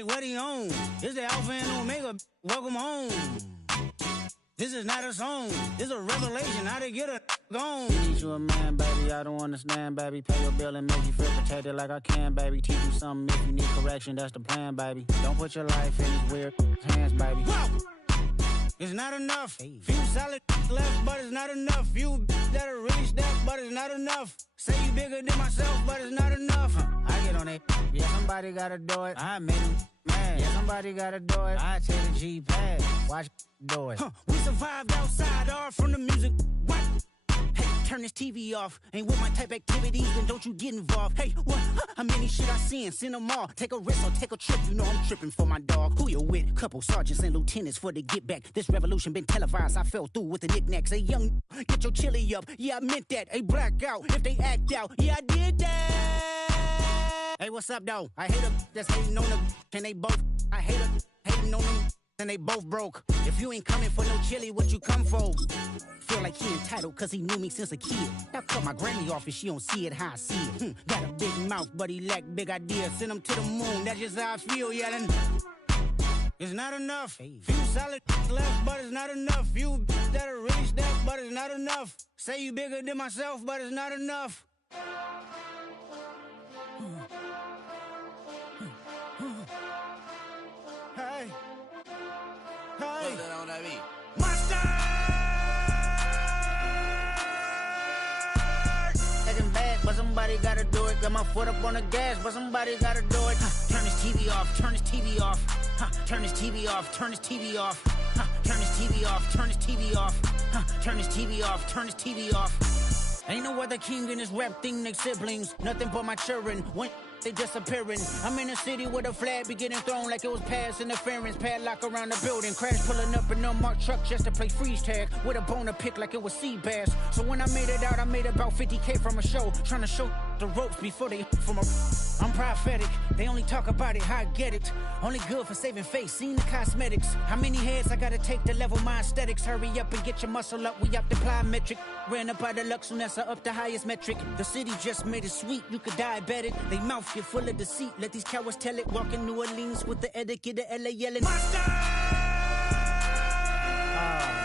like what he on. It's the Alpha and Omega. Welcome home. This is not a song. This is a revelation. How to get a gone. Teach you a man, baby. I don't understand, baby. Pay your bill and make you feel protected like I can, baby. Teach you something if you need correction. That's the plan, baby. Don't put your life in these weird hands, baby. Whoa! It's not enough. Few solid left, but it's not enough. Few that'll really step, but it's not enough. Say you bigger than myself, but it's not enough. I get on it. Yeah, somebody gotta do it. I made him mad. Yeah, somebody gotta do it. I take the G-pad. Watch do it. We survived outside, all from the music. What? Hey, turn this TV off. Ain't with my type activities, then don't you get involved. Hey, what? How many shit I seen? Send them all. Take a risk or take a trip. You know I'm tripping for my dog. Who you with? Couple sergeants and lieutenants for the get back. This revolution been televised. I fell through with the knickknacks. Hey, young, get your chili up. Yeah, I meant that. Hey, black out if they act out. Yeah, I did that. Hey, what's up, though? I hate them that's hating on them. And they both. I hate them hating on them. And they both broke. If you ain't coming for no chili, what you come for? Feel like he entitled cause he knew me since a kid. I cut my granny off and she don't see it how I see it. Got a big mouth, but he lack big ideas. Send him to the moon, that's just how I feel, yelling. It's not enough. Few solid left, but it's not enough. Few that'll really step, but it's not enough. Say you bigger than myself, but it's not enough. Hey. Hey. Monster! Acting bad, but somebody gotta do it. Got my foot up on the gas, but somebody gotta do it. Turn this TV off, turn this TV off. Turn this TV off, turn this TV off. Turn this TV off, turn this TV off. Turn this TV off, turn this TV off. Ain't no other king in this rap thing, they siblings. Nothing but my children. When they disappearing. I'm in a city where the flag be getting thrown like it was pass interference. Padlock around the building. Crash pulling up an unmarked truck just to play freeze tag. With a bone to pick like it was sea bass. So when I made it out, I made about 50K from a show. Trying to show the ropes before they from a... I'm prophetic. They only talk about it, how I get it. Only good for saving face, seen the cosmetics. How many heads I gotta take to level my aesthetics? Hurry up and get your muscle up, we up the plyometric. Ran up out of luck, soon as I up the highest metric. The city just made it sweet, you could diabetic. They mouth get full of deceit, let these cowards tell it. Walk in New Orleans with the etiquette of LA yelling Monster! Oh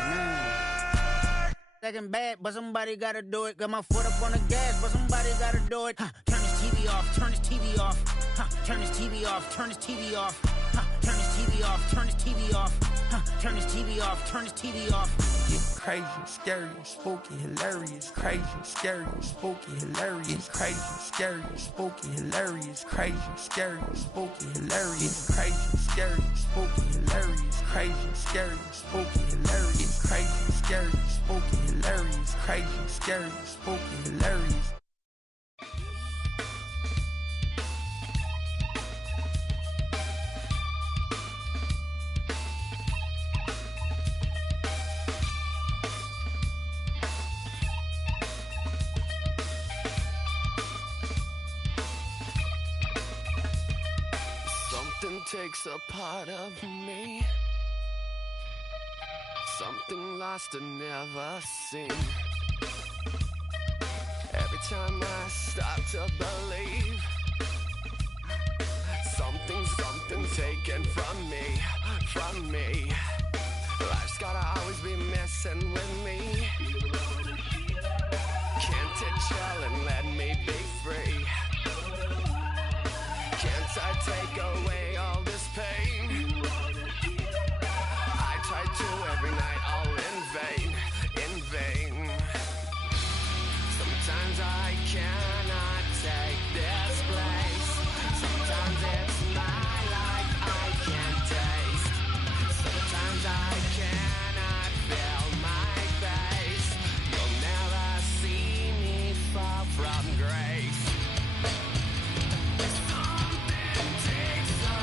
man. Second bad, but somebody gotta do it. Got my foot up on the gas, but somebody gotta do it. Turn this TV off, turn this TV off. Turn this TV off, turn this TV off. Turn this TV off, turn this TV off. Turn this TV off, turn this TV off. It's crazy, scary, spooky, hilarious. Crazy, scary, spooky, hilarious. Crazy, scary, spooky, hilarious. Crazy, scary, spooky, hilarious. Crazy, scary, spooky, hilarious. Crazy, scary, spooky, hilarious. Crazy, scary, spooky, hilarious. Crazy, scary, spooky, hilarious. Takes a part of me, something lost and never seen. Every time I start to believe, something taken from me. Life's gotta always be messing with me. Can't it chill and let me be free? Can't I take away all this pain? I try to every night, all in vain. Sometimes I cannot take this place. Sometimes it's my life I can't taste. Sometimes I cannot feel my face. You'll never see me fall from grace. Something takes a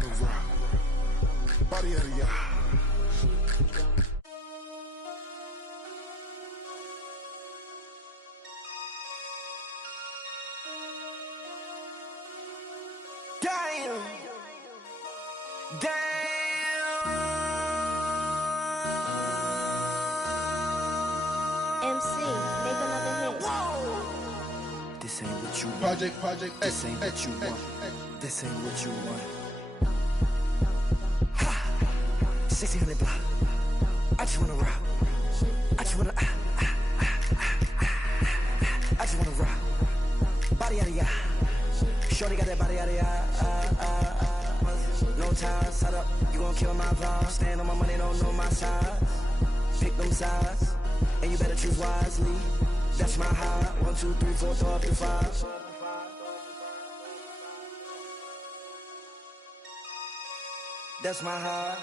wanna rock. Body out of ya. Damn. MC, make another hit. This ain't what you want. Project This ain't what you want. This ain't what you want. 1600 block. I just wanna rock. I just wanna. I just wanna rock. Body out of ya. Shorty got that body out of ya. No time, set up. You gon' kill my vibe. Stand on my money, don't know my size. Pick them sides, and you better choose wisely. That's my high. 1, 2, 3, 4, throw up to 5. That's my high.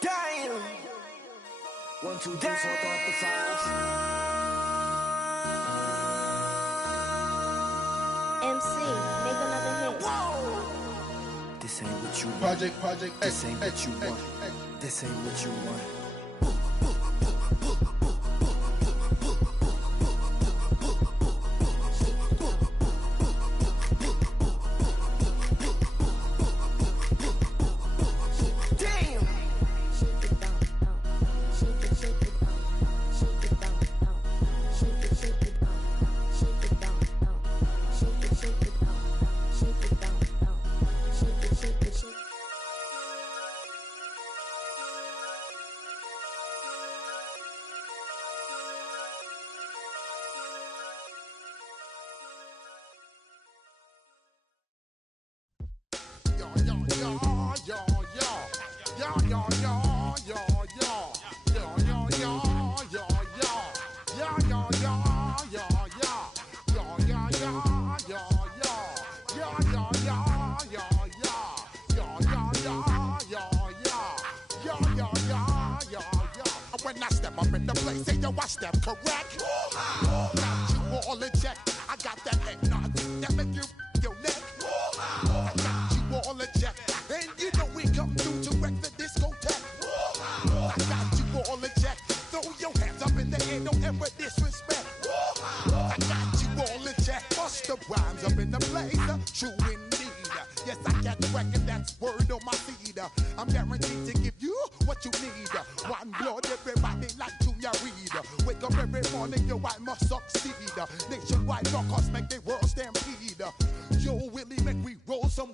Damn. 1, 2, 3, 4, throw up to 5. MC, make another hit. This ain't what you want. Project This ain't what you want. This ain't what you want. When I step up in the place, say yo, I step correct. Got you all in check. I got that head nod that make you your neck. I got you all in check, and you know we come through to wreck the discotheque. I got you all in check. Throw your hands up in the air, don't ever disrespect. I got you all in check. Bust the rhymes up in the blazer, true indeed. Yes, I get reckon that's word on my seed. I'm guaranteed to give you what you need. One blood, everybody like Junior Reed. Wake up every morning, yo, I must succeed. Nationwide rockers make the world stampede. Yo, Willie, make we roll some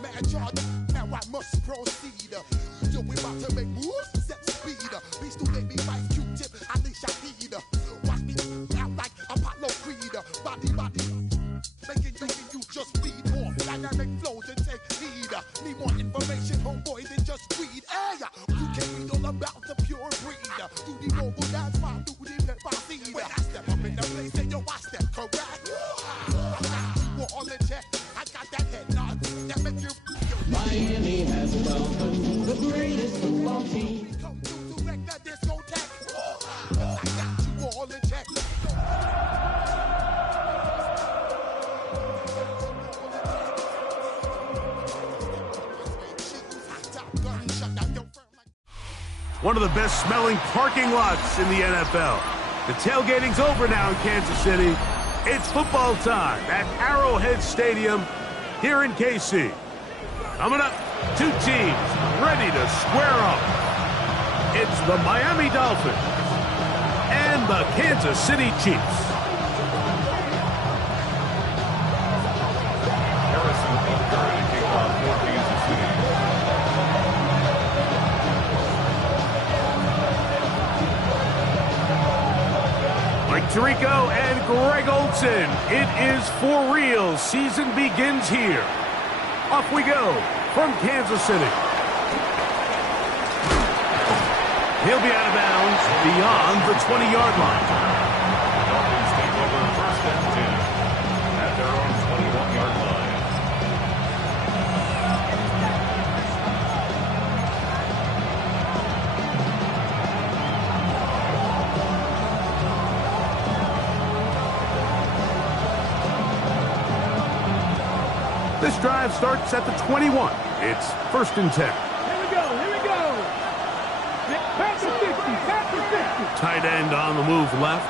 man charge. Now I must proceed. Yo, we about to make moves, set speed. Beast to make me fight Q-tip, Alicia Heed. Watch me out like Apollo Creed. Body, making you just feed more dynamic flows and take heed. Need more information, homeboy, than just read. Hey, you can read all about the pure breed. Do the mobile dance, fine, do the hip hop scene. When I step up in the place, say yo, I step correct. I got you all in check. I got that head nod that make you. Miami has welcomed the greatest football team. Come through to wreck the discotheque. I got you all in check. One of the best smelling parking lots in the NFL. The tailgating's over now in Kansas City. It's football time at Arrowhead Stadium here in KC. Coming up, two teams ready to square off. It's the Miami Dolphins and the Kansas City Chiefs. Harrison Butker to kick off for Kansas City. Mike Tirico and Greg Olsen. It is for real. Season begins here. Off we go from Kansas City. He'll be out of bounds beyond the 20-yard line. Dolphins take over first and 10 at their own 21-yard line. This drive starts at the 21. It's 1st and 10. Here we go. Pass the 50. Tight end on the move left.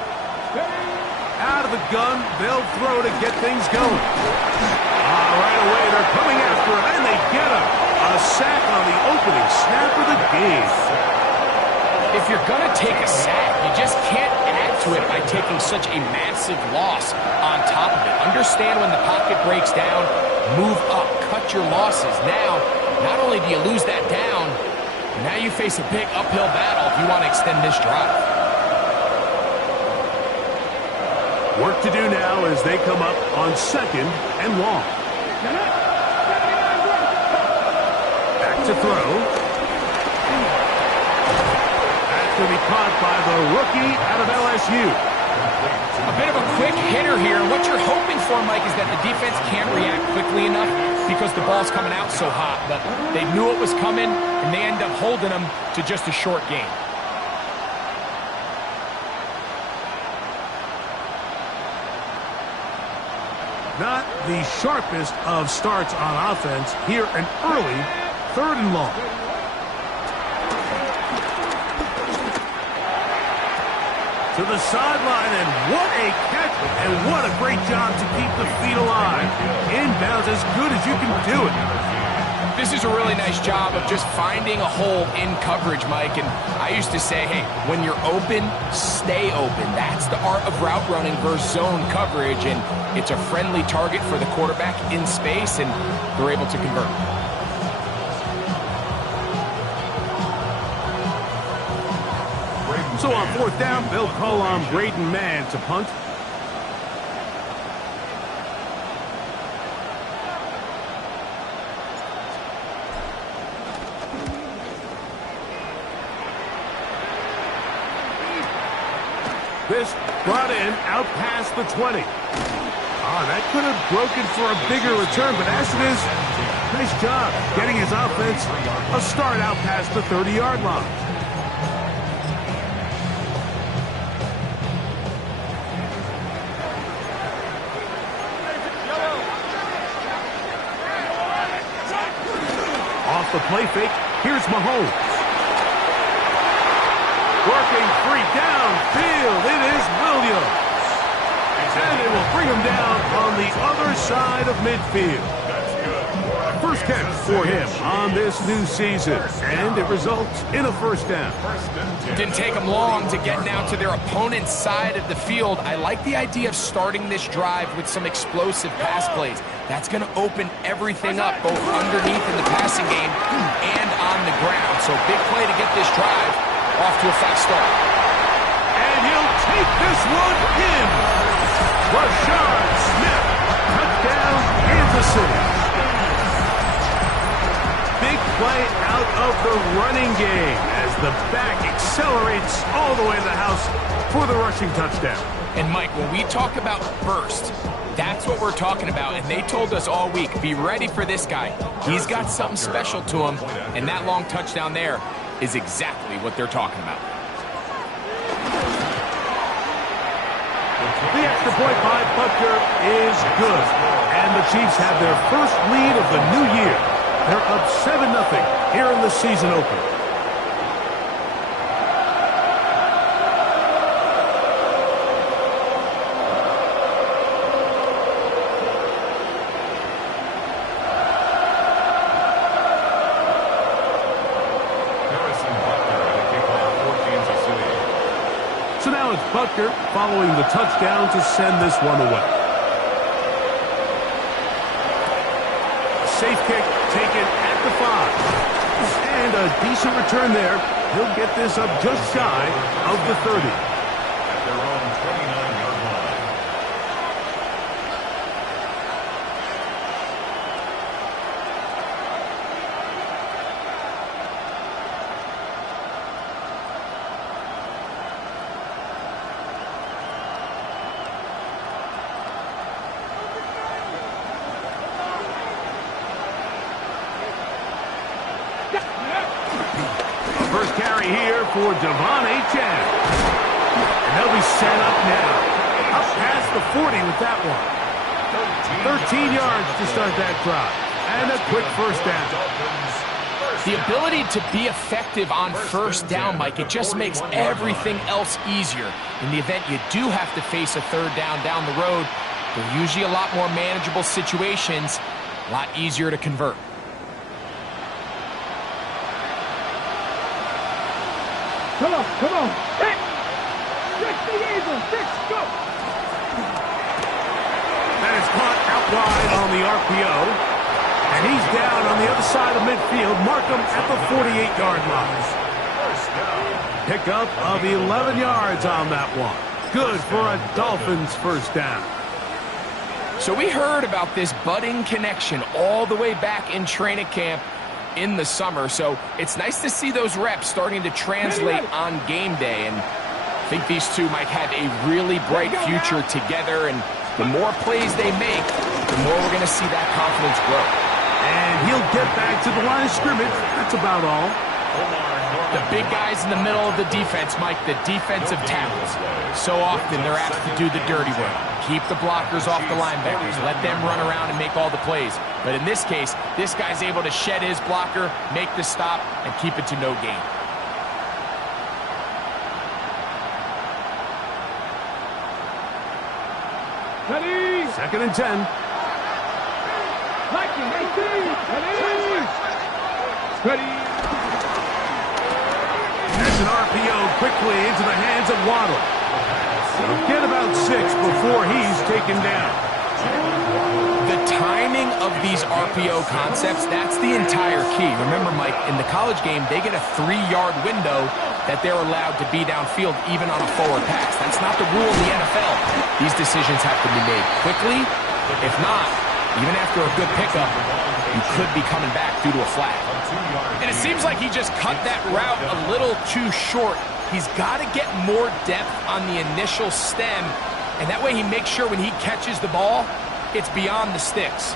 Out of the gun, they'll throw to get things going. Right away, they're coming after him, and they get him. A sack on the opening snap of the game. If you're going to take a sack, you just can't add to it by taking such a massive loss on top of it. Understand when the pocket breaks down, move up, cut your losses. Now, not only do you lose that down, now you face a big uphill battle if you want to extend this drive. Work to do now as they come up on 2nd and long. Back to throw. That's going to be caught by the rookie out of LSU. A bit of a quick hitter here. What you're hoping for, Mike, is that the defense can't react quickly enough because the ball's coming out so hot. But they knew it was coming, and they end up holding them to just a short game. Not the sharpest of starts on offense. Here an early 3rd and long. To the sideline, and what a catch, and what a great job to keep the feet alive. Inbounds as good as you can do it. This is a really nice job of just finding a hole in coverage, Mike. And I used to say, hey, when you're open, stay open. That's the art of route running versus zone coverage. And it's a friendly target for the quarterback in space, and they're able to convert. So on 4th down, they'll call on Braden Mann to punt. This brought in out past the 20. That could have broken for a bigger return, but as it is, nice job getting his offense a start out past the 30-yard line. Off the play fake, here's Mahomes. Working free downfield, it is Williams. And it will bring him down on the other side of midfield. First catch for him on this new season, and it results in a 1st down. Didn't take them long to get down to their opponent's side of the field. I like the idea of starting this drive with some explosive pass plays. That's going to open everything up, both underneath in the passing game and on the ground. So big play to get this drive off to a fast start. And he'll take this one in. Rashad Smith, touchdown, Kansas City. Big play out of the running game as the back accelerates all the way to the house for the rushing touchdown. And Mike, when we talk about burst, that's what we're talking about. And they told us all week, be ready for this guy. He's got something special to him, and that long touchdown there is exactly what they're talking about. The extra point by Butker is good. And the Chiefs have their first lead of the new year. They're up 7-0 here in the season opener. So now it's Butker following the touchdown to send this one away. Safe kick taken at the 5. And a decent return there. He'll get this up just shy of the 30. At their own 29-yard line. First carry here for Devon Achane. And they'll be set up now. Up past the 40 with that one. 13 yards to start that drive. And a quick first down. The ability to be effective on first down, Mike, it just makes everything else easier. In the event you do have to face a third down the road, they're usually a lot more manageable situations, a lot easier to convert. Come on. Six the Eagles. Six, go. That is caught out wide on the RPO. And he's down on the other side of midfield. Markham at the 48-yard line. Pickup of 11 yards on that one. Good for a Dolphins first down. So we heard about this budding connection all the way back in training camp in the summer. So it's nice to see those reps starting to translate on game day. And I think these two might have a really bright future together. And the more plays they make, the more we're going to see that confidence grow. And he'll get back to the line of scrimmage. That's about all. The big guys in the middle of the defense, Mike, the defensive tackles. So often they're asked to do the dirty work. Keep the blockers off the linebackers. Let them run around and make all the plays. But in this case, this guy's able to shed his blocker, make the stop, and keep it to no gain. Ready. 2nd and 10. Ready. That's an RPO quickly into the hands of Waddle. He'll get about 6 before he's taken down. The timing of these RPO concepts, that's the entire key. Remember, Mike, in the college game, they get a 3-yard window that they're allowed to be downfield even on a forward pass. That's not the rule in the NFL. These decisions have to be made quickly. If not, even after a good pickup, you could be coming back due to a flag. And it seems like he just cut that route a little too short. He's got to get more depth on the initial stem, and that way he makes sure when he catches the ball, it's beyond the sticks.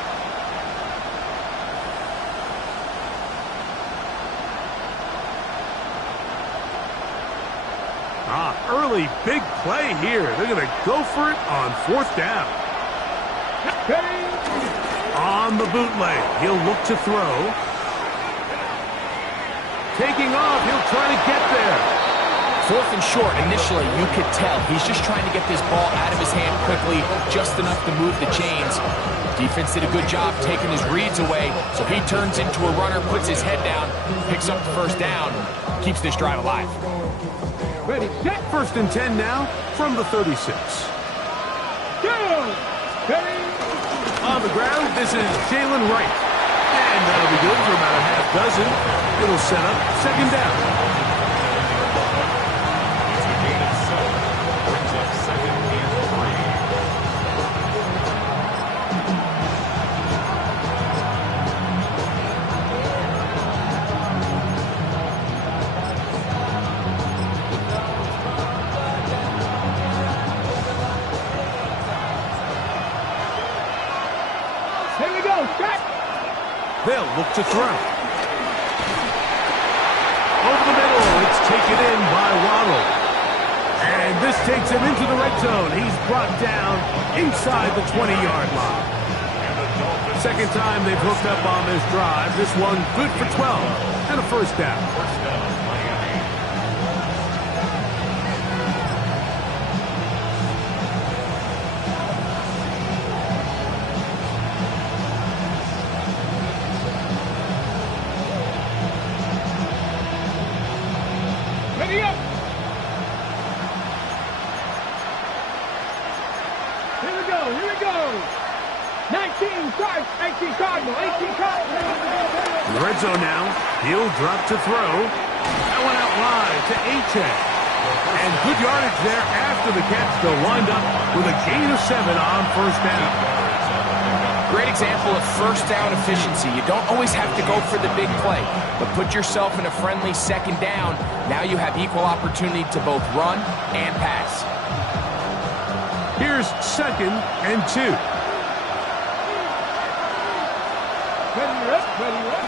Early big play here. They're going to go for it on 4th down. On the bootleg, he'll look to throw. Taking off, he'll try to get there. 4th and short, initially, you could tell he's just trying to get this ball out of his hand quickly, just enough to move the chains. Defense did a good job taking his reads away, so he turns into a runner, puts his head down, picks up the first down, keeps this drive alive. Ready, set. 1st and 10 now from the 36. Go. Ready. On the ground, this is Jalen Wright. And that'll be good for about a half dozen. It'll set up 2nd down. Brings up 2nd and 3. Here we go. Set. They'll look to throw. Over the middle, it's taken in by Waddle. And this takes him into the red zone. He's brought down inside the 20-yard line. 2nd time they've hooked up on this drive. This one good for 12 and a first down. Ready up. Here we go. 19 strikes, 18 Cardinal, 18 Cardinal. In the red zone now, he'll drop to throw. That one out wide to Achane. And good yardage there after the catch. They'll wind up with a gain of 7 on first down. Great example of first down efficiency. You don't always have to go for the big play, but put yourself in a friendly 2nd down. Now you have equal opportunity to both run and pass. Here's 2nd and 2. Ready up.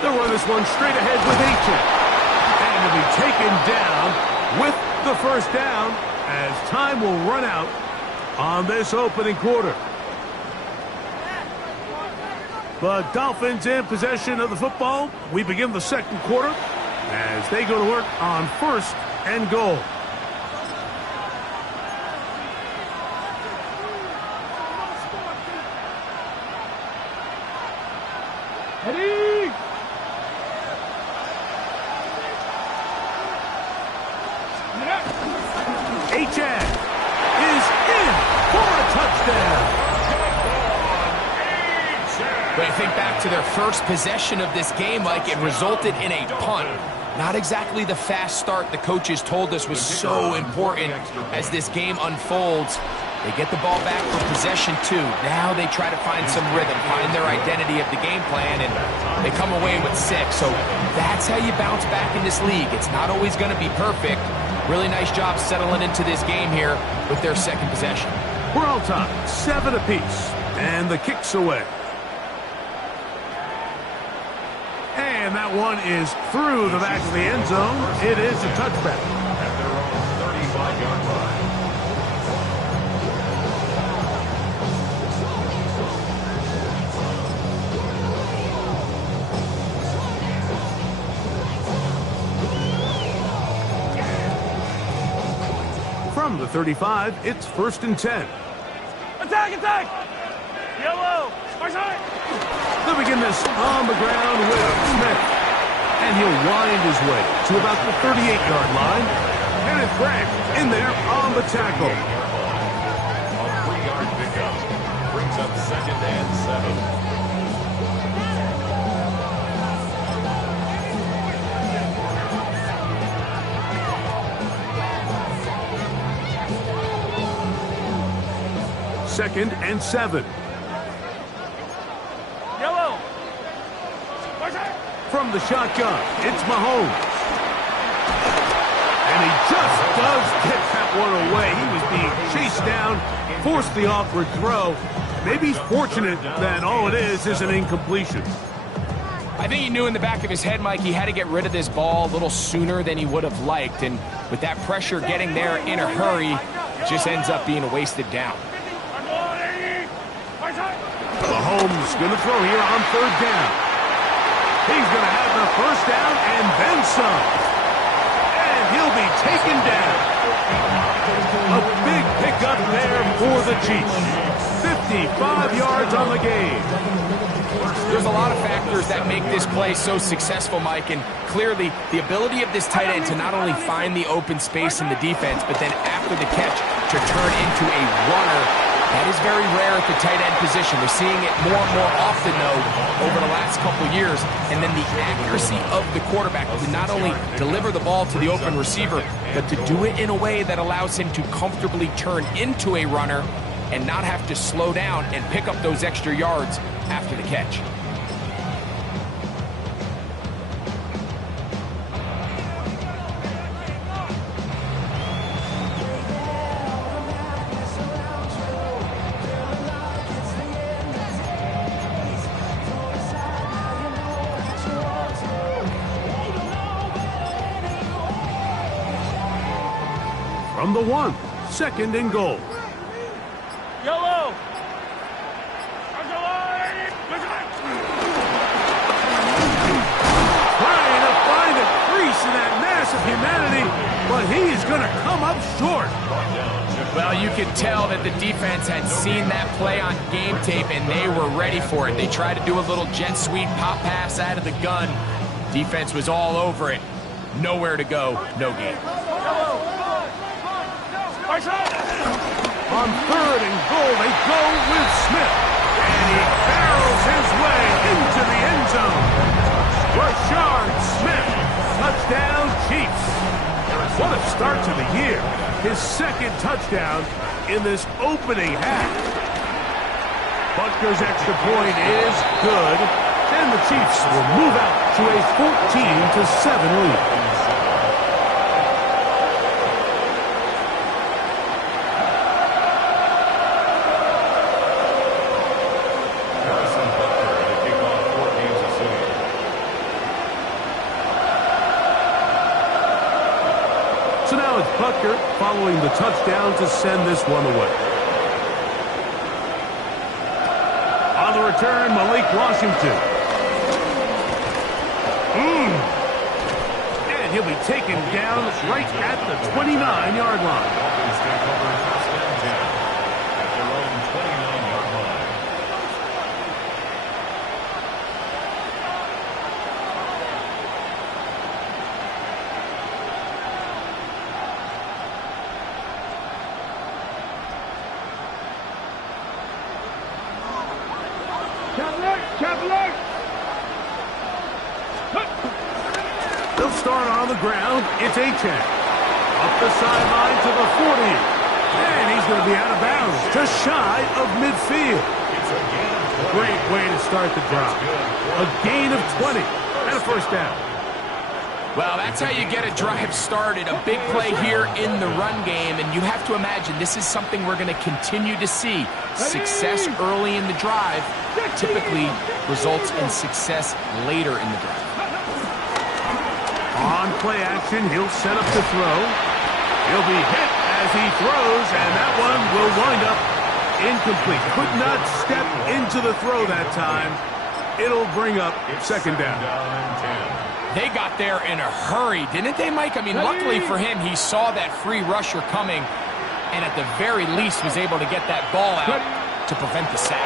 They'll run this one straight ahead with Achane. And it'll be taken down with the first down as time will run out on this opening quarter. But Dolphins in possession of the football. We begin the second quarter as they go to work on 1st and goal. Ready? Achane is in for a touchdown. When I think back to their first possession of this game, Mike, it resulted in a punt. Not exactly the fast start the coaches told us was so important as this game unfolds. They get the ball back for possession 2. Now they try to find some rhythm, find their identity of the game plan, and they come away with 6. So that's how you bounce back in this league. It's not always going to be perfect. Really nice job settling into this game here with their second possession. We're all tied, 7 apiece, and the kick's away. And that one is through the back of the end zone. It is a touchback. At their own 35-yard line. From the 35, it's 1st and 10. Attack, attack! Yellow! They'll begin this on the ground with Smith. And he'll wind his way to about the 38-yard line. Kenneth Grant in there on the tackle. A 3-yard pickup brings up 2nd and 7. Second and 7. Yellow! From the shotgun, it's Mahomes. And he just does get that one away. He was being chased down, forced the awkward throw. Maybe he's fortunate that all it is an incompletion. I think he knew in the back of his head, Mike, he had to get rid of this ball a little sooner than he would have liked. And with that pressure getting there in a hurry, it just ends up being a wasted down. Mahomes going to throw here on 3rd down. He's going to have the 1st down and then some. And he'll be taken down. A big pickup there for the Chiefs. 55 yards on the game. There's a lot of factors that make this play so successful, Mike, and clearly the ability of this tight end to not only find the open space in the defense, but then after the catch to turn into a runner. That is very rare at the tight end position. We're seeing it more and more often, though, over the last couple years. And then the accuracy of the quarterback to not only deliver the ball to the open receiver, but to do it in a way that allows him to comfortably turn into a runner and not have to slow down and pick up those extra yards after the catch. From the 1, 2nd and goal. Yellow! Trying to find a crease in that mass of humanity, but he is going to come up short. Well, you could tell that the defense had seen that play on game tape, and they were ready for it. They tried to do a little jet sweep pop pass out of the gun. Defense was all over it. Nowhere to go, no game. On 3rd and goal, they go with Smith. And he barrels his way into the end zone. Rashard Smith, touchdown Chiefs. What a start to the year. His 2nd touchdown in this opening half. Butker's extra point is good. And the Chiefs will move out to a 14-7 lead. So now it's Butker following the touchdown to send this one away. On the return, Malik Washington. And he'll be taken down right at the 29-yard line. They'll start on the ground. It's Achane. Up the sideline to the 40. And he's going to be out of bounds, just shy of midfield. Great way to start the drive. A gain of 20 and a first down. Well, that's how you get a drive started. A big play here in the run game, and you have to imagine this is something we're going to continue to see. Success early in the drive typically results in success later in the drive. On play action, he'll set up to throw. He'll be hit as he throws, and that one will wind up incomplete. Could not step into the throw that time. It'll bring up second down. They got there in a hurry, didn't they, Mike? I mean, luckily for him, he saw that free rusher coming, and at the very least was able to get that ball out to prevent the sack.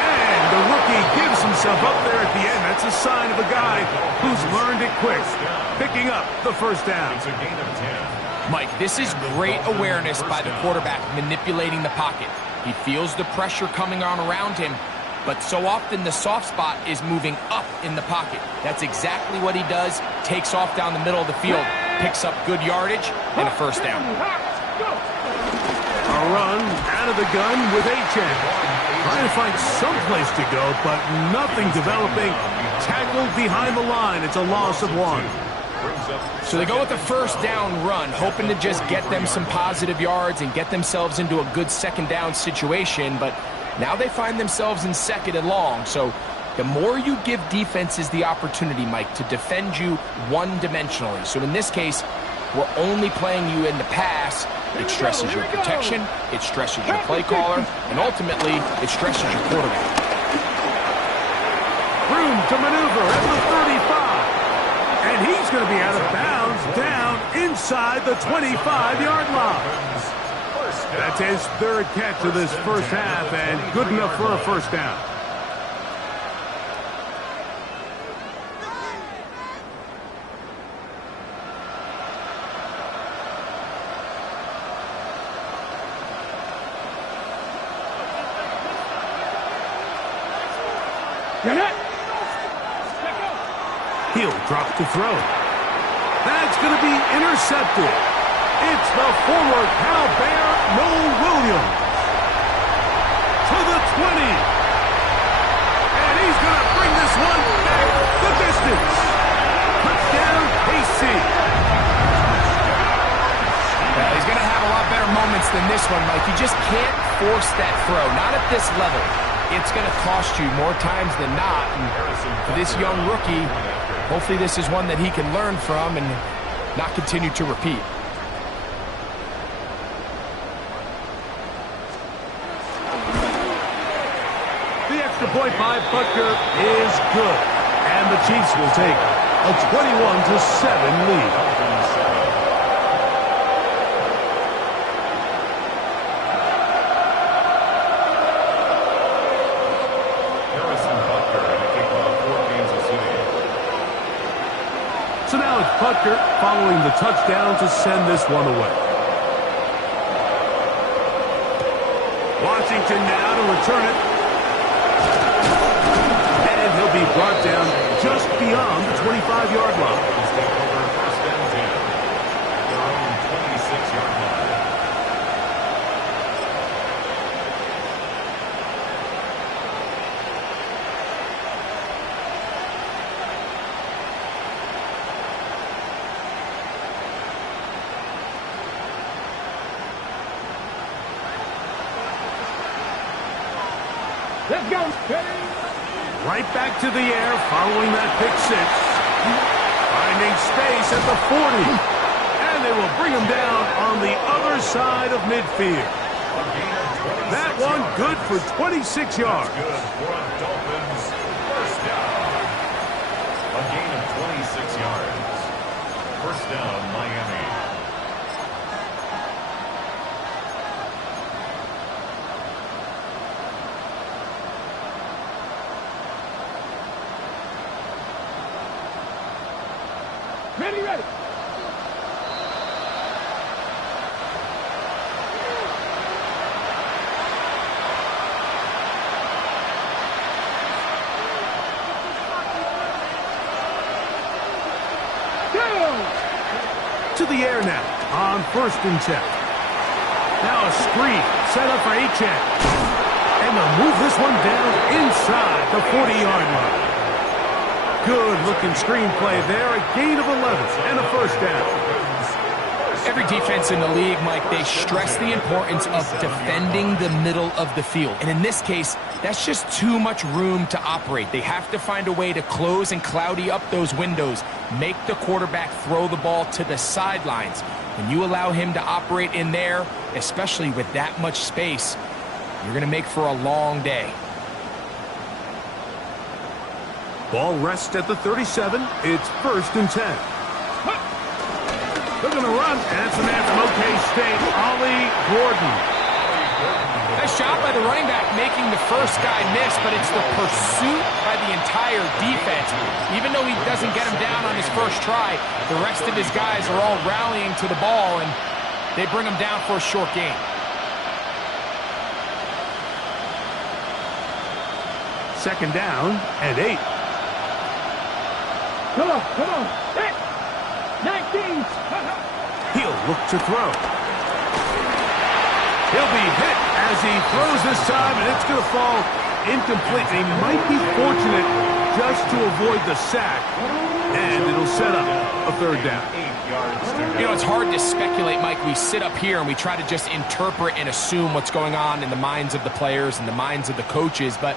And the rookie gives himself up there at the end. That's a sign of a guy who's learned it quick, picking up the first down. It's a gain of 10. Mike, this is great awareness by the quarterback manipulating the pocket. He feels the pressure coming on around him, but so often the soft spot is moving up in the pocket. That's exactly what he does. Takes off down the middle of the field, picks up good yardage, and a first down. A run out of the gun with Achane. Trying to find some place to go, but nothing developing. Tackled behind the line. It's a loss of 1. So they go with the first down run, hoping to just get them some positive yards and get themselves into a good second down situation, but now they find themselves in second and long. So the more you give defenses the opportunity, Mike, to defend you one-dimensionally. So in this case, we're only playing you in the pass. It stresses your protection, it stresses your play caller, and ultimately, it stresses your quarterback. Room to maneuver at the 35. And he's going to be out of bounds down inside the 25-yard line. That's his third catch of this first half, and good enough for a first down. He'll drop to throw. That's going to be intercepted. It's the forward Cal Bear, Noel Williams. To the 20. And he's going to bring this one back the distance. Touchdown, KC. Well, he's going to have a lot better moments than this one, Mike. You just can't force that throw. Not at this level. It's going to cost you more times than not. And for this young rookie, hopefully this is one that he can learn from and not continue to repeat. The extra point by Butker is good. And the Chiefs will take a 21-7 lead. So now it's Butker following the touchdown to send this one away. Washington now to return it. And he'll be brought down just beyond the 25-yard line. First and 10. Their own 26-yard line. Let's go. Right back to the air following that pick six. Finding space at the 40. And they will bring him down on the other side of midfield. That one good for 26 yards. Good for a Dolphins first down. A gain of 26 yards. First down, Miami. Ready, ready. To the air now on 1st and 10. Now a screen set up for Achane. And they'll move this one down inside the 40-yard line. Good looking screenplay there. A gain of 11 and a first down. Every defense in the league, Mike, they stress the importance of defending the middle of the field. And in this case, that's just too much room to operate. They have to find a way to close and cloudy up those windows, make the quarterback throw the ball to the sidelines. When you allow him to operate in there, especially with that much space, you're going to make for a long day. Ball rests at the 37. It's 1st and 10. They're going to run, and it's a man from OK State, Ollie Gordon. Nice job by the running back making the first guy miss, but it's the pursuit by the entire defense. Even though he doesn't get him down on his first try, the rest of his guys are all rallying to the ball, and they bring him down for a short gain. Second down and 8. Come on, come on. 19. He'll look to throw. He'll be hit as he throws this time, and it's going to fall incomplete. He might be fortunate just to avoid the sack, and it'll set up a 3rd down. 8 yards. You know, it's hard to speculate, Mike. We sit up here and we try to just interpret and assume what's going on in the minds of the players and the minds of the coaches, but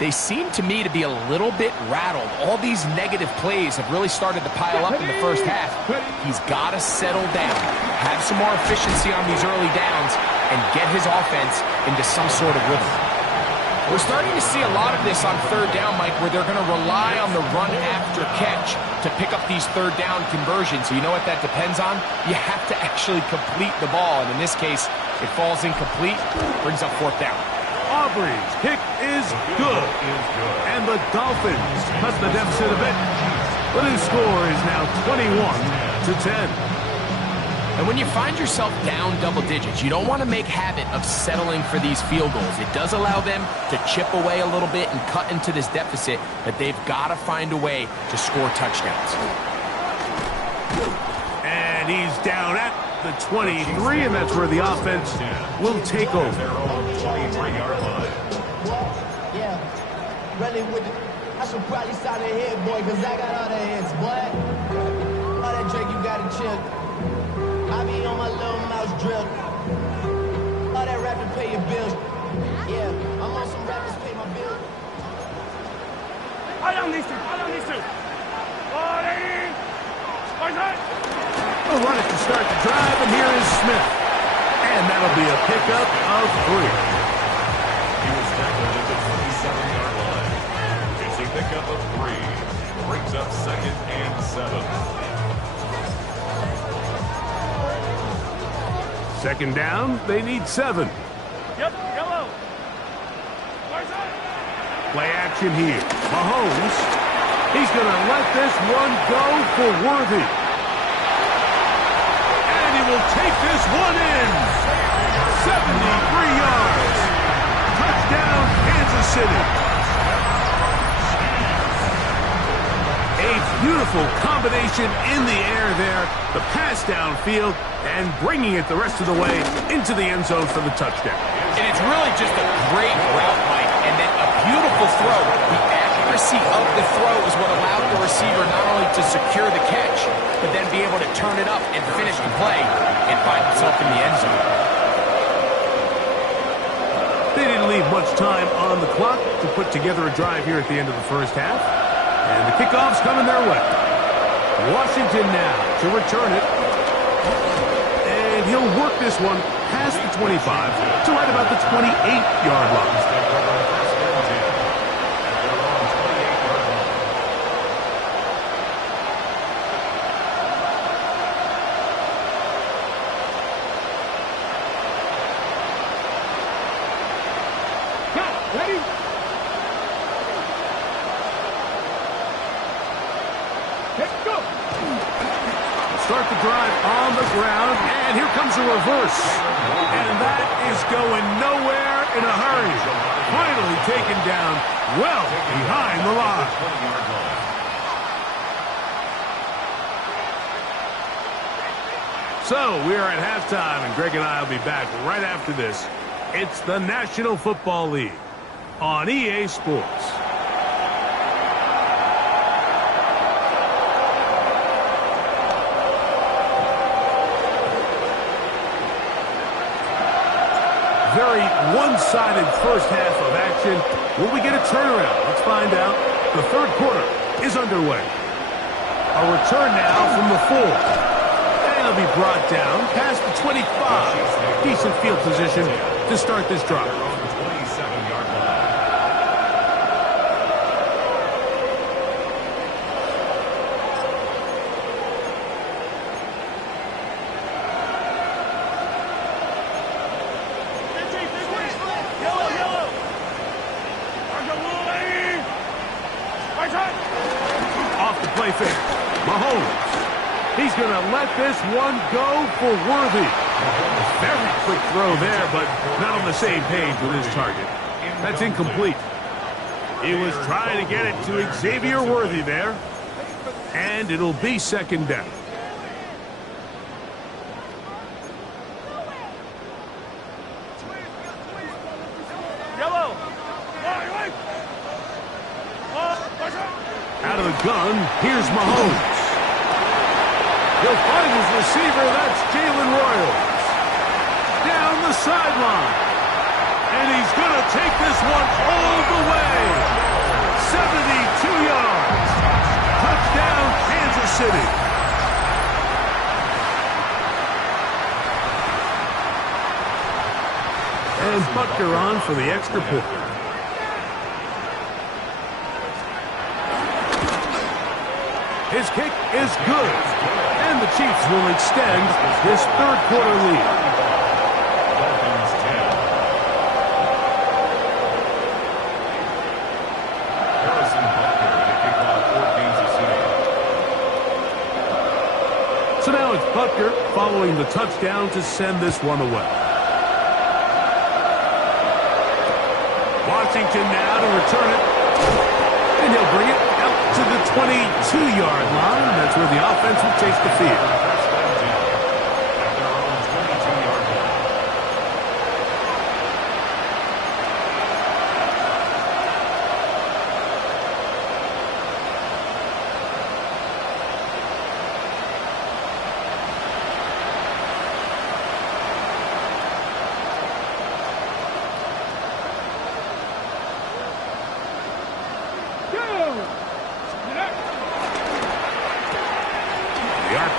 they seem to me to be a little bit rattled. All these negative plays have really started to pile up in the first half. He's got to settle down, have some more efficiency on these early downs, and get his offense into some sort of rhythm. We're starting to see a lot of this on 3rd down, Mike, where they're going to rely on the run after catch to pick up these 3rd down conversions. So you know what that depends on? You have to actually complete the ball, and in this case, it falls incomplete, brings up 4th down. Aubrey's kick is good, and the Dolphins cut the deficit a bit. The new score is now 21-10. And when you find yourself down double digits, you don't want to make habit of settling for these field goals. It does allow them to chip away a little bit and cut into this deficit, but they've got to find a way to score touchdowns. And he's down at the 23, and that's where the offense will take over. Their own 23-yard line. Yeah, really with it. I should probably start a head, boy, because I got all the heads, boy. All that Drake, you got to chill. I be on my little mouse drill. All that rap to pay your bills. Yeah, I'm on some rappers pay my bills. I don't need to. We'll run it to start the drive, and here is Smith. And that'll be a pickup of 3. He was tackled at the 27-yard line. It's a pickup of 3. Brings up 2nd and 7. 2nd down, they need 7. Yep, yellow. Play action here. Mahomes, he's going to let this one go for Worthy. And he will take this one in. 73 yards. Touchdown, Kansas City. A beautiful combination in the air there. The pass downfield and bringing it the rest of the way into the end zone for the touchdown. And it's really just a great route, Mike, and then a beautiful throw. The accuracy of the throw is what allowed the receiver not only to secure the catch, but then be able to turn it up and finish the play and find himself in the end zone. They didn't leave much time on the clock to put together a drive here at the end of the first half. And the kickoff's coming their way. Washington now to return it. And he'll work this one past the 25 to right about the 28-yard line. Ready? Let's go. Start the drive on the ground, and here comes a reverse. And that is going nowhere in a hurry. Finally taken down well behind the line. So we are at halftime, and Greg and I will be back right after this. It's the National Football League on EA Sports. Very one-sided first half of action. Will we get a turnaround? Let's find out. The third quarter is underway. A return now from the 4. And it'll be brought down past the 25. Decent field position to start this drive. Off the play fake. Mahomes. He's going to let this one go for Worthy. Very quick throw there, but not on the same page with his target. That's incomplete. He was trying to get it to Xavier Worthy there. And it'll be second down. Out of the gun, here's Mahomes. He'll find his receiver, that's Jalen Royals. Down the sideline. And he's going to take this one all the way. 72 yards. Touchdown, Kansas City. And Butker on for the extra point. His kick is good. And the Chiefs will extend this third quarter lead. So now it's Butker following the touchdown to send this one away. Washington now to return it. And he'll bring it out to the 22-yard line. That's where the offense will chase the field.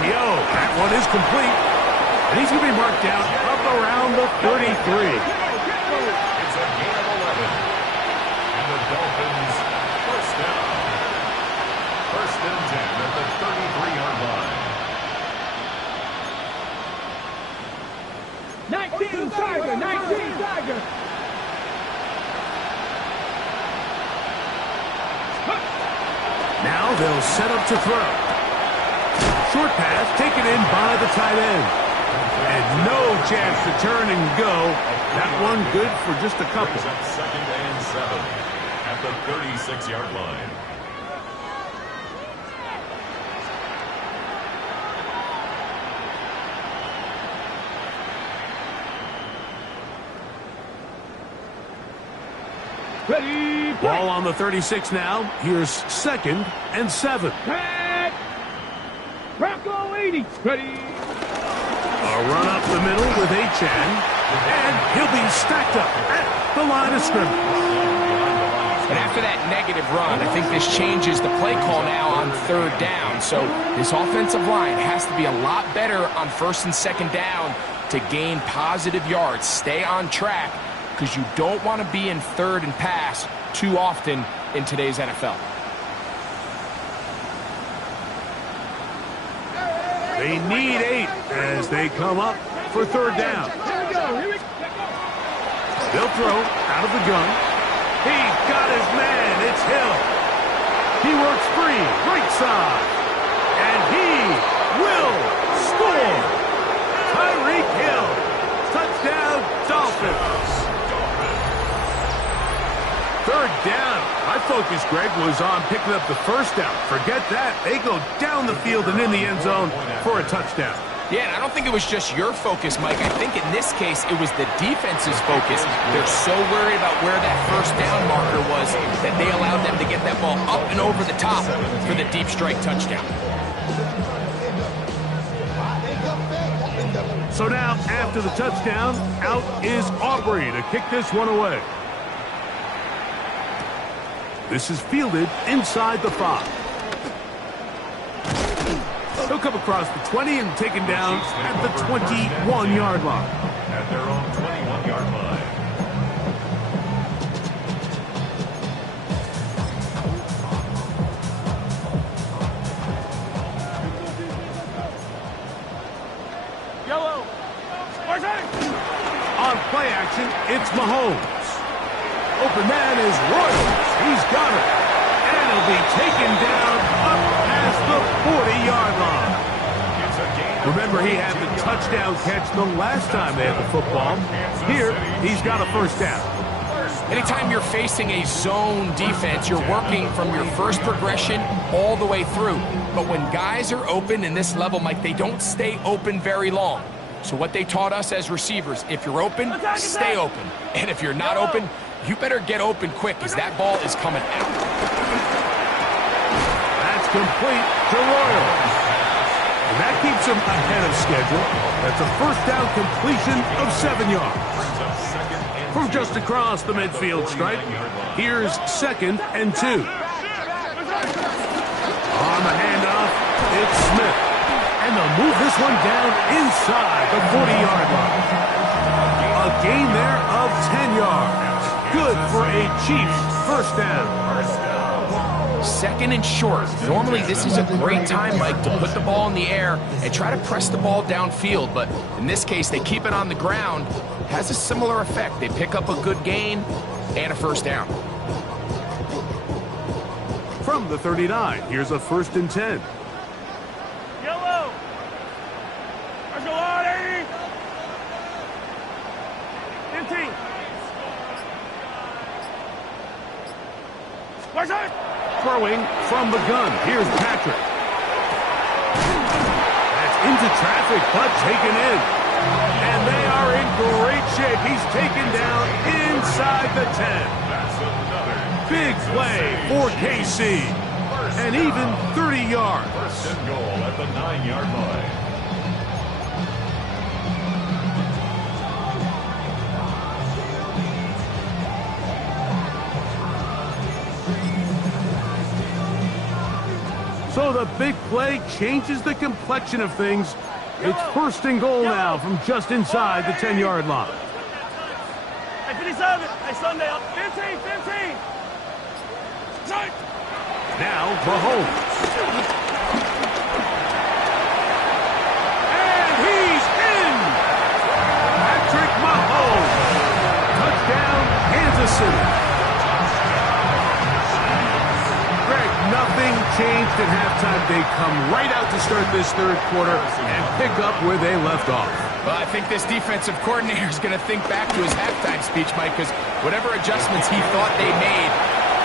That one is complete. And he's going to be marked down up around the 33. It's a gain of 11. And the Dolphins first down. First and 10 at the 33-yard line. 19 Tiger, 19 Tiger. Now they'll set up to throw. Short pass taken in by the tight end. And no chance to turn and go. That one good for just a couple. Second and 7 at the 36-yard line. Ready, play. Ball on the 36 now. Here's second and 7. Bronco 80. Ready. A run up the middle with Achane. And he'll be stacked up at the line of scrimmage. And after that negative run, I think this changes the play call now on third down. So this offensive line has to be a lot better on first and second down to gain positive yards. Stay on track because you don't want to be in third and pass too often in today's NFL. They need 8 as they come up for third down. They'll throw out of the gun. He's got his man. It's Hill. He works free, right side. And he will score. Tyreek Hill. Touchdown, Dolphins. Third down. My focus, Greg, was on picking up the first down. Forget that. They go down the field and in the end zone for a touchdown. Yeah, and I don't think it was just your focus, Mike. I think in this case, it was the defense's focus. They're so worried about where that first down marker was that they allowed them to get that ball up and over the top for the deep strike touchdown. So now, after the touchdown, out is Aubrey to kick this one away. This is fielded inside the 5. He'll come across the 20 and taken down at the 21-yard line. At their own 21-yard line. Yellow. On play action, it's Mahomes. Open man is Royals. He's got it. And he'll be taken down up past the 40-yard line. Remember, he had the touchdown catch the last time they had the football. Here, he's got a first down. Anytime you're facing a zone defense, you're working from your first progression all the way through. But when guys are open in this level, Mike, they don't stay open very long. So what they taught us as receivers, if you're open, stay open. And if you're not open, you better get open quick because that ball is coming out. That's complete to Royals. And that keeps him ahead of schedule. That's a first down completion of 7 yards. From just across the midfield stripe, here's 2nd and 2. On the handoff, it's Smith. And they'll move this one down inside the 40-yard line. A gain there of 10 yards. Good for a Chiefs first down. 2nd and short. Normally, this is a great time, Mike, to put the ball in the air and try to press the ball downfield. But in this case, they keep it on the ground. Has a similar effect. They pick up a good gain and a first down. From the 39, here's a 1st and 10. Yellow. Let's go on, 80. 15. Where's it? Throwing from the gun. Here's Patrick. That's into traffic, but taken in. And they are in great shape. He's taken down inside the 10. Big play for KC. And even 30 yards. First and goal at the 9-yard line. So the big play changes the complexion of things. It's 1st and goal now from just inside the 10-yard line. Hey, 57. Hey, Sunday. 15. 15. Now Mahomes. And he's in! Patrick Mahomes. Touchdown, Kansas City. Greg, nothing changed at halftime. They come right out to start this third quarter and pick up where they left off. Well, I think this defensive coordinator is going to think back to his halftime speech, Mike, because whatever adjustments he thought they made,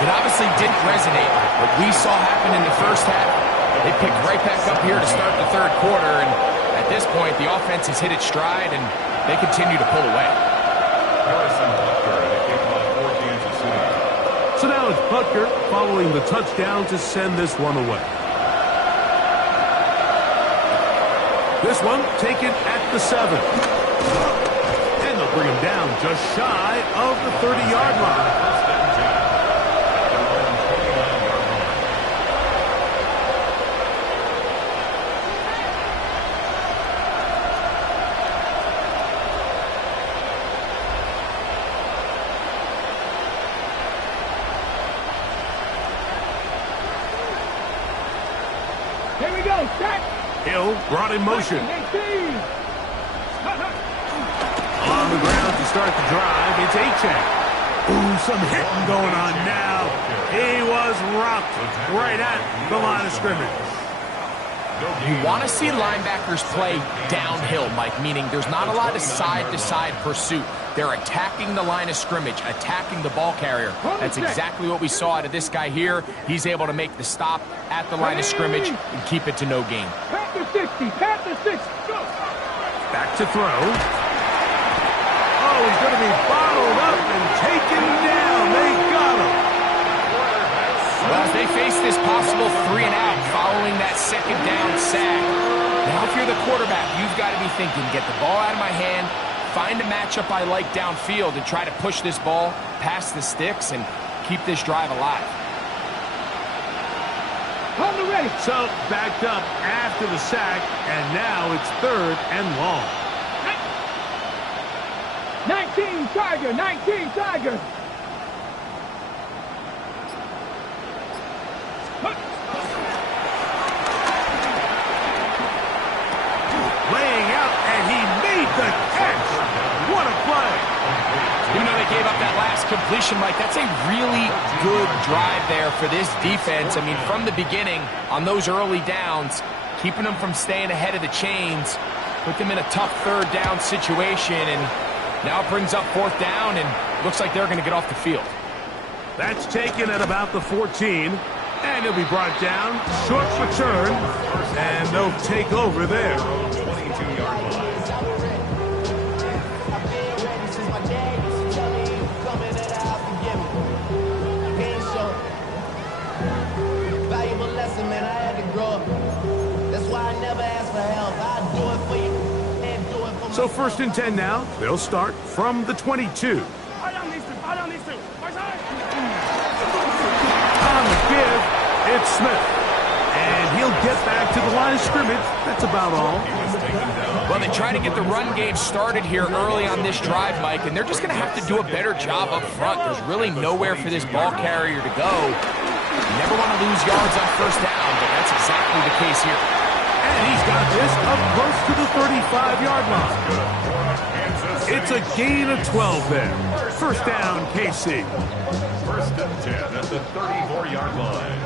it obviously didn't resonate. What we saw happen in the first half, they picked right back up here to start the third quarter, and at this point, the offense has hit its stride, and they continue to pull away. So now it's Butker following the touchdown to send this one away. This one taken at the 7. And they'll bring him down just shy of the 30-yard line. Here we go. Set. Hill brought in motion. 18. On the ground to start the drive, it's Achane. Ooh, some hitting going on now. He was rocked right at the line of scrimmage. You want to see linebackers play downhill, Mike, meaning there's not a lot of side-to-side pursuit. They're attacking the line of scrimmage, attacking the ball carrier. That's exactly what we saw out of this guy here. He's able to make the stop at the line of scrimmage and keep it to no gain. Pat the 60. Pat the 60. Go. Back to throw. Oh, he's going to be bottled up and taken down. They got him. Well, as they face this possible 3-and-out following that second down sack, now if you're the quarterback, you've got to be thinking, get the ball out of my hand, find a matchup I like downfield, and try to push this ball past the sticks and keep this drive alive. On the ready. So, backed up after the sack, and now it's 3rd and long. 19 Tiger. 19 Tiger. Laying out, and he made the catch. What a play. Even though they gave up that last completion, Mike, that's a really good drive there for this defense. I mean, from the beginning, on those early downs, keeping them from staying ahead of the chains, put them in a tough 3rd down situation, and now it brings up 4th down, and looks like they're going to get off the field. That's taken at about the 14, and he'll be brought down. Short return, and they'll take over there. 22-yard line. Man, I had to grow up. That's why I never ask for help. I'll do it for you and do it for myself. So 1st and 10 now. They'll start from the 22. On the give, it's Smith. And he'll get back to the line of scrimmage. That's about all. Well, they try to get the run game started here early on this drive, Mike, and they're just going to have to do a better job up front. There's really nowhere for this ball carrier to go. You never want to lose yards on 1st down, but that's exactly the case here. And he's got this up close to the 35-yard line. It's a gain of 12 there. 1st down, KC. 1st and 10 at the 34-yard line.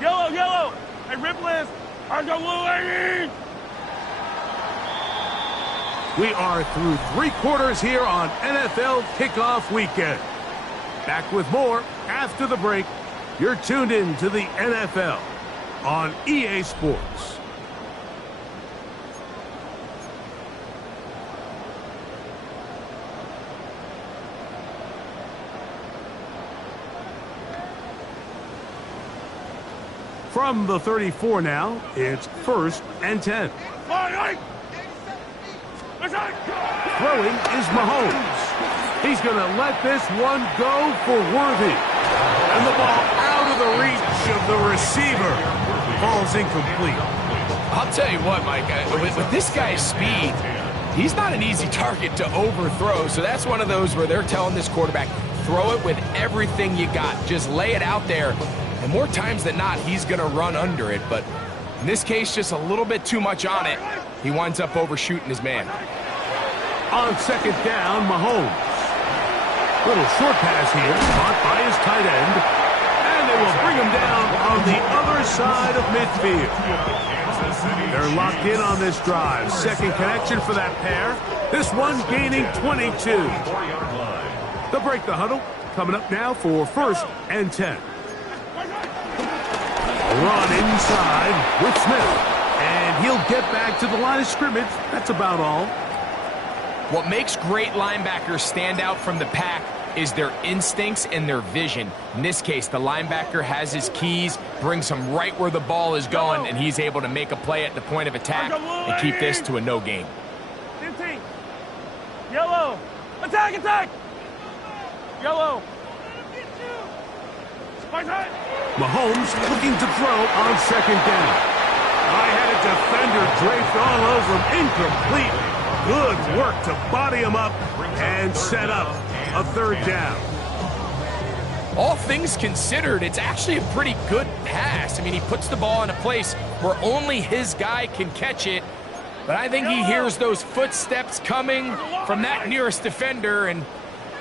Yellow, yellow. Hey, Ripley, I go Louie. We are through 3 quarters here on NFL Kickoff Weekend. Back with more after the break. You're tuned in to the NFL on EA Sports. From the 34 now, it's 1st and 10. Throwing is Mahomes. He's going to let this one go for Worthy. And the ball out of the reach of the receiver. Ball's incomplete. I'll tell you what, Mike, with this guy's speed, he's not an easy target to overthrow. So that's one of those where they're telling this quarterback, throw it with everything you got. Just lay it out there. And more times than not, he's going to run under it. But in this case, just a little bit too much on it. He winds up overshooting his man. On 2nd down, Mahomes. Little short pass here, caught by his tight end. And they will bring him down on the other side of midfield. They're locked in on this drive. 2nd connection for that pair. This one gaining 22. They'll break the huddle. Coming up now for 1st and 10. Run inside with Smith. And he'll get back to the line of scrimmage. That's about all. What makes great linebackers stand out from the pack is their instincts and their vision. In this case, the linebacker has his keys, brings him right where the ball is going, and he's able to make a play at the point of attack and keep this to a no gain. 15. Yellow. Attack, attack. Yellow. Mahomes looking to throw on 2nd down. I had a defender draped all over him. Incomplete. Good work to body him up and set up a 3rd down. all things considered, it's actually a pretty good pass. I mean, he puts the ball in a place where only his guy can catch it. But I think he hears those footsteps coming from that nearest defender, and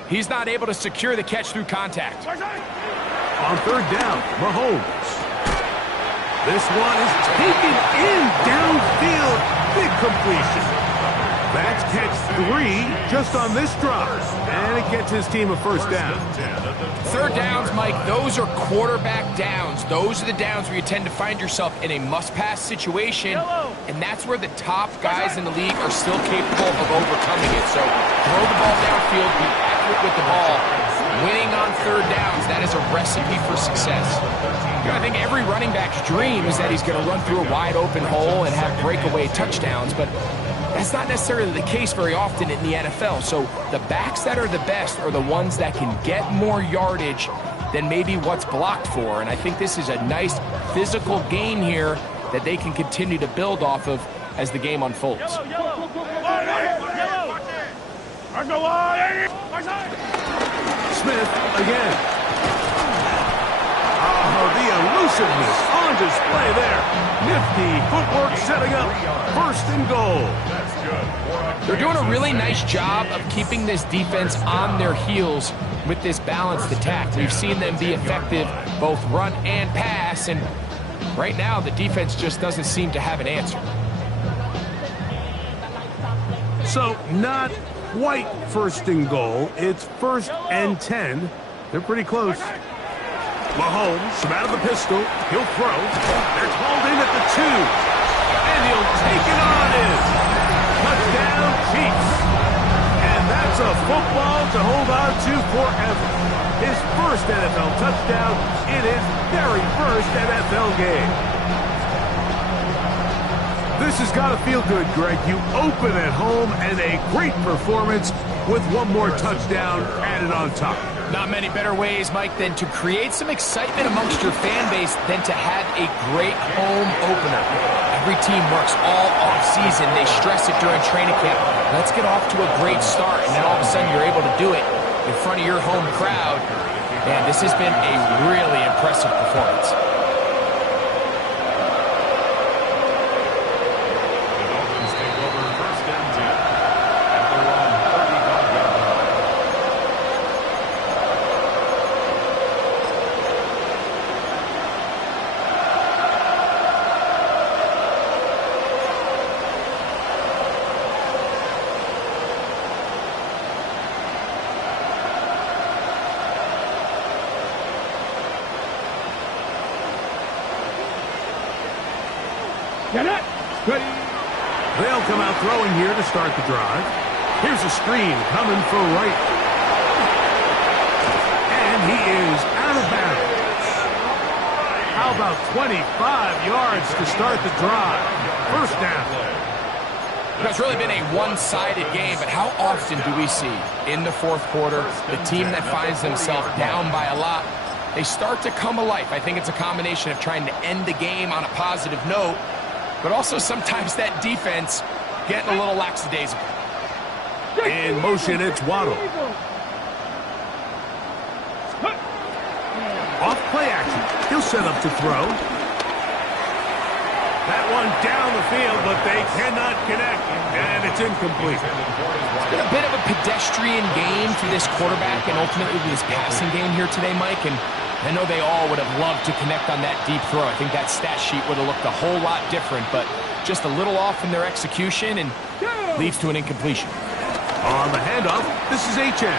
he's not able to secure the catch through contact. On third down, Mahomes. This one is taken in downfield. Big completion. That's catch 3 just on this drive. And it gets his team a first down. Third downs, Mike, those are quarterback downs. Those are the downs where you tend to find yourself in a must-pass situation, and that's where the top guys in the league are still capable of overcoming it. So throw the ball downfield, be accurate with the ball. Winning on third downs, that is a recipe for success. You know, I think every running back's dream is that he's going to run through a wide-open hole and have breakaway touchdowns, but that's not necessarily the case very often in the NFL. So the backs that are the best are the ones that can get more yardage than maybe what's blocked for. And I think this is a nice physical game here that they can continue to build off of as the game unfolds. Smith again. Oh, the elusiveness on display there. Nifty footwork setting up first and goal. They're doing a really nice job of keeping this defense on their heels with this balanced attack. We've seen them be effective both run and pass, and right now the defense just doesn't seem to have an answer. So not quite first and goal. It's 1st and 10. They're pretty close. Mahomes from out of the pistol. He'll throw. They're called in at the 2. And he'll take it on in. Touchdown, Chiefs. And that's a football to hold on to forever. His first NFL touchdown in his very first NFL game. This has got to feel good, Greg. You open at home and a great performance with one more touchdown added on top. Not many better ways, Mike, than to create some excitement amongst your fan base than to have a great home opener. Every team works all off-season. They stress it during training camp. Let's get off to a great start, and then all of a sudden you're able to do it in front of your home crowd. Man, this has been a really impressive performance. They'll come out throwing here to start the drive. Here's a screen coming for Wright. And he is out of bounds. How about 25 yards to start the drive? First down. It's really been a one-sided game, but how often do we see in the fourth quarter the team that finds themselves down by a lot, they start to come alive? I think it's a combination of trying to end the game on a positive note, but also sometimes that defense getting a little lackadaisical. In motion, it's Waddle. Off play action. He'll set up to throw. That one down the field, but they cannot connect, and it's incomplete. It's been a bit of a pedestrian game for this quarterback and ultimately this passing game here today, Mike, and I know they all would have loved to connect on that deep throw. I think that stat sheet would have looked a whole lot different, but just a little off in their execution and leads to an incompletion. On the handoff, this is Achane.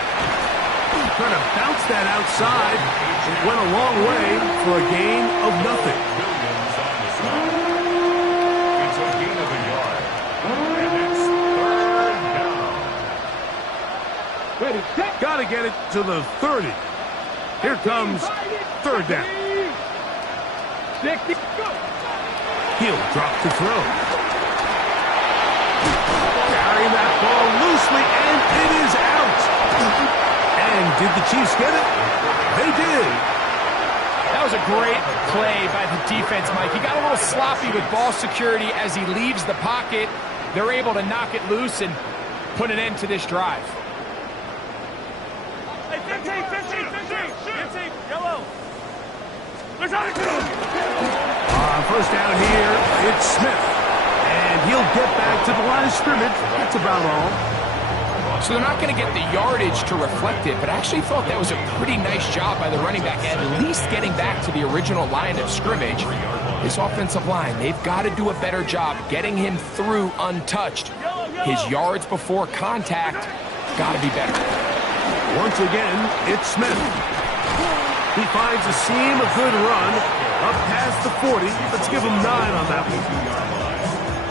Trying to bounce that outside. It went a long way for a gain of nothing. It's a gain of a yard. And it's third down. Got to get it to the 30. Here comes third down. He'll drop to throw. Carrying that ball loosely, and it is out. And did the Chiefs get it? They did. That was a great play by the defense, Mike. He got a little sloppy with ball security as he leaves the pocket. They're able to knock it loose and put an end to this drive. 15. First down here, it's Smith. And he'll get back to the line of scrimmage. That's about all. So they're not going to get the yardage to reflect it, but I actually thought that was a pretty nice job by the running back, at least getting back to the original line of scrimmage. This offensive line, they've got to do a better job getting him through untouched. His yards before contact got to be better. Once again, it's Smith. He finds a seam, a good run, up past the 40. Let's give him 9 on that one.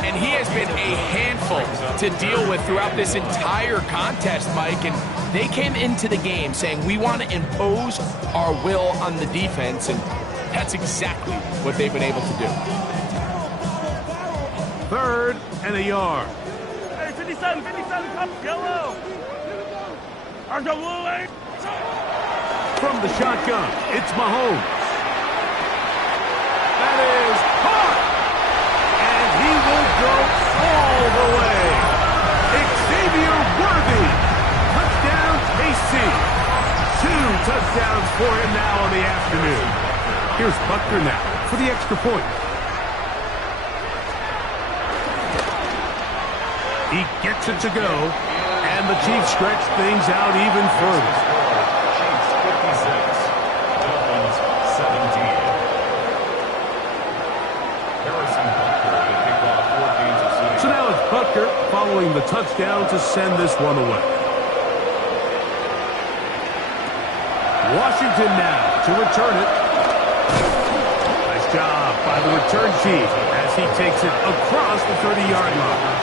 And he has been a handful to deal with throughout this entire contest, Mike. And they came into the game saying, we want to impose our will on the defense. And that's exactly what they've been able to do. 3rd and a yard. Hey, 57, come yellow. From the shotgun, it's Mahomes. That is caught. And he will go all the way. Xavier Worthy. Touchdown, KC. 2 touchdowns for him now on the afternoon. Here's Butker now for the extra point. He gets it to go, and the Chiefs stretch things out even further. Chiefs 56, Dolphins 17. Harrison Butker to kick off for Kansas City. So now it's Butker following the touchdown to send this one away. Washington now to return it. Nice job by the return team as he takes it across the 30-yard line.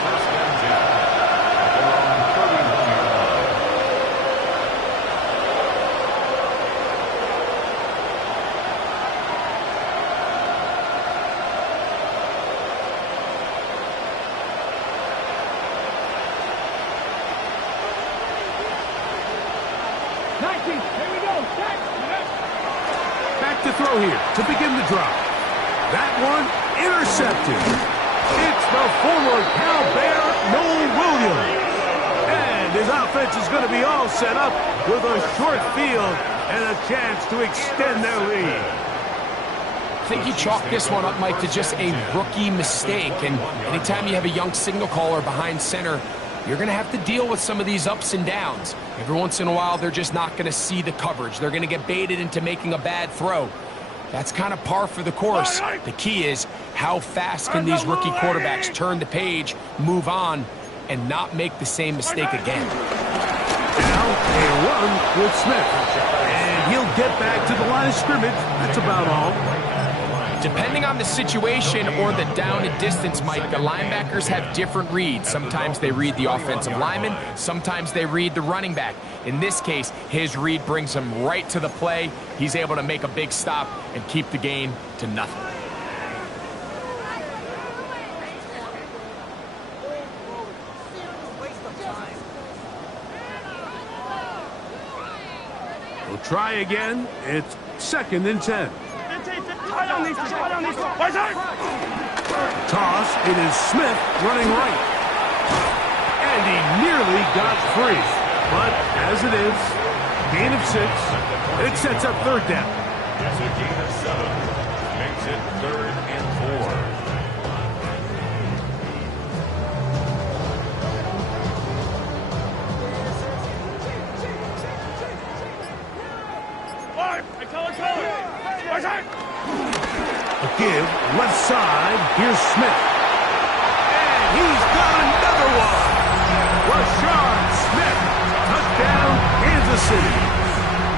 Back to throw here to begin the drive. That one intercepted. It's the former Cal Bear, Noel Williams. And his offense is going to be all set up with a short field and a chance to extend their lead. I think you chalk this one up, Mike, to just a rookie mistake. And anytime you have a young signal caller behind center, you're going to have to deal with some of these ups and downs. Every once in a while, they're just not going to see the coverage. They're going to get baited into making a bad throw. That's kind of par for the course. The key is how fast can these rookie quarterbacks turn the page, move on, and not make the same mistake again. Now a run with Smith. And he'll get back to the line of scrimmage. That's about all. Depending on the situation or the down and distance, Mike, the linebackers have different reads. Sometimes they read the offensive lineman. Sometimes they read the running back. In this case, his read brings him right to the play. He's able to make a big stop and keep the gain to nothing. We'll try again. It's 2nd and 10. Toss, it is Smith running right. And he nearly got free. But as it is, gain of 6. It sets up 3rd down. It's a gain of 7. Makes it 3rd and 4. A give, left side, here's Smith. And he's got another one. Rashard Smith, touchdown, Kansas City.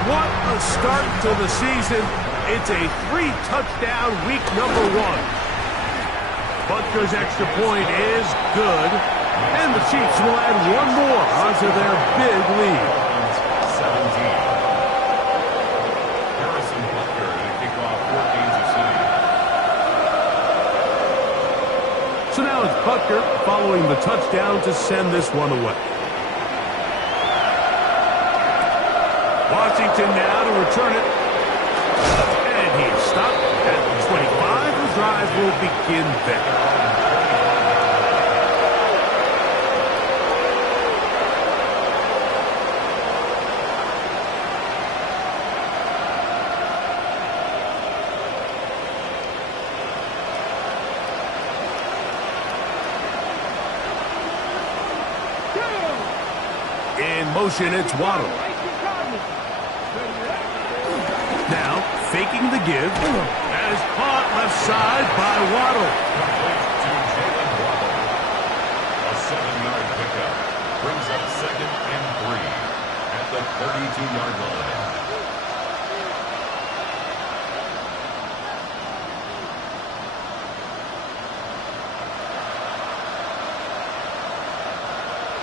What a start to the season. It's a 3-touchdown week number 1. Butker's extra point is good. And the Chiefs will add one more onto their big lead. 17. Harrison Butker to kick off for Kansas City. So now it's Butker following the touchdown to send this one away. Washington now to return it. And he's stopped at the 25. The drive will begin there. motion, it's Waddle. Now, faking the give, as caught left side by Waddle. To Jalen Waddle. A 7-yard pickup brings up 2nd and 3 at the 32-yard line.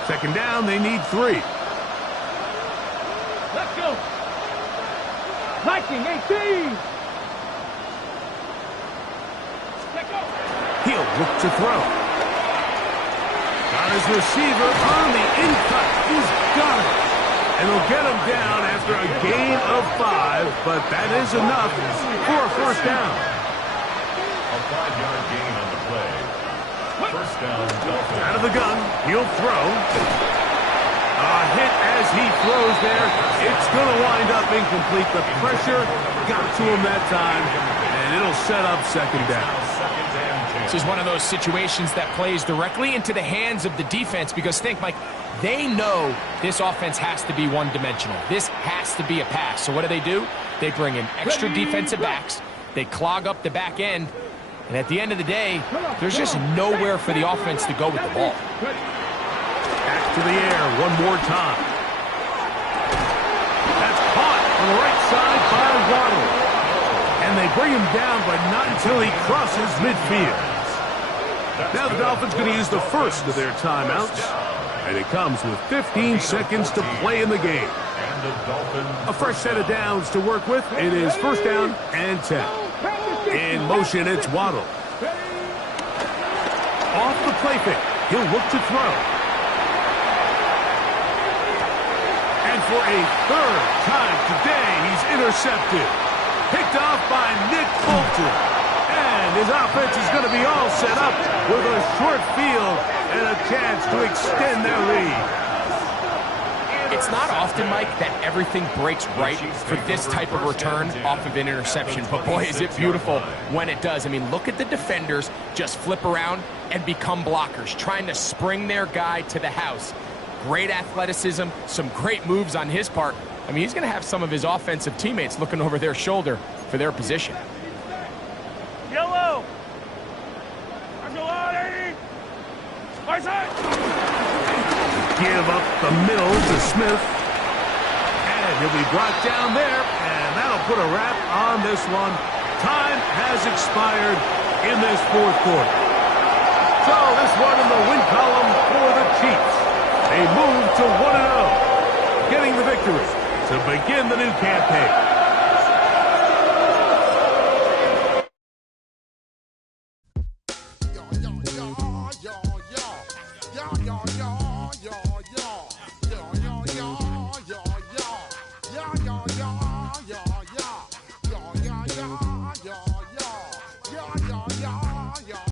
Second down, they need 3. Let's go. Viking 18. He'll look to throw. Got his receiver on the in-cut. He's got it. And he'll get him down after a gain of 5, but that is enough for a first down. A 5-yard gain on the play. First down, Dolphins. Out of the gun, he'll throw. A hit as he throws there. It's going to wind up incomplete. The pressure got to him that time, and it'll set up second down. This is one of those situations that plays directly into the hands of the defense because think, Mike, they know this offense has to be one-dimensional. This has to be a pass. So what do? They bring in extra defensive backs. They clog up the back end. And at the end of the day, there's just nowhere for the offense to go with the ball. Back to the air one more time. That's caught on the right side by Waddle. And they bring him down, but not until he crosses midfield. Now the Dolphins going to use the first of their timeouts. And it comes with 15 seconds to play in the game. A fresh set of downs to work with. It is first down and 10. In motion, it's Waddle. Off the play fake. He'll look to throw. And for a third time today, he's intercepted. Picked off by Nick Bolton. And his offense is going to be all set up with a short field and a chance to extend their lead. It's not often, Mike, that everything breaks right for this type of return off of an interception. But boy, is it beautiful when it does. I mean, look at the defenders just flip around and become blockers, trying to spring their guy to the house. Great athleticism, some great moves on his part. I mean, he's going to have some of his offensive teammates looking over their shoulder for their position. Yellow. Give up the middle to Smith. And he'll be brought down there, and that'll put a wrap on this one. Time has expired in this fourth quarter. So this one in the win column for the Chiefs. They move to 1-0, getting the victory to begin the new campaign. Yeah.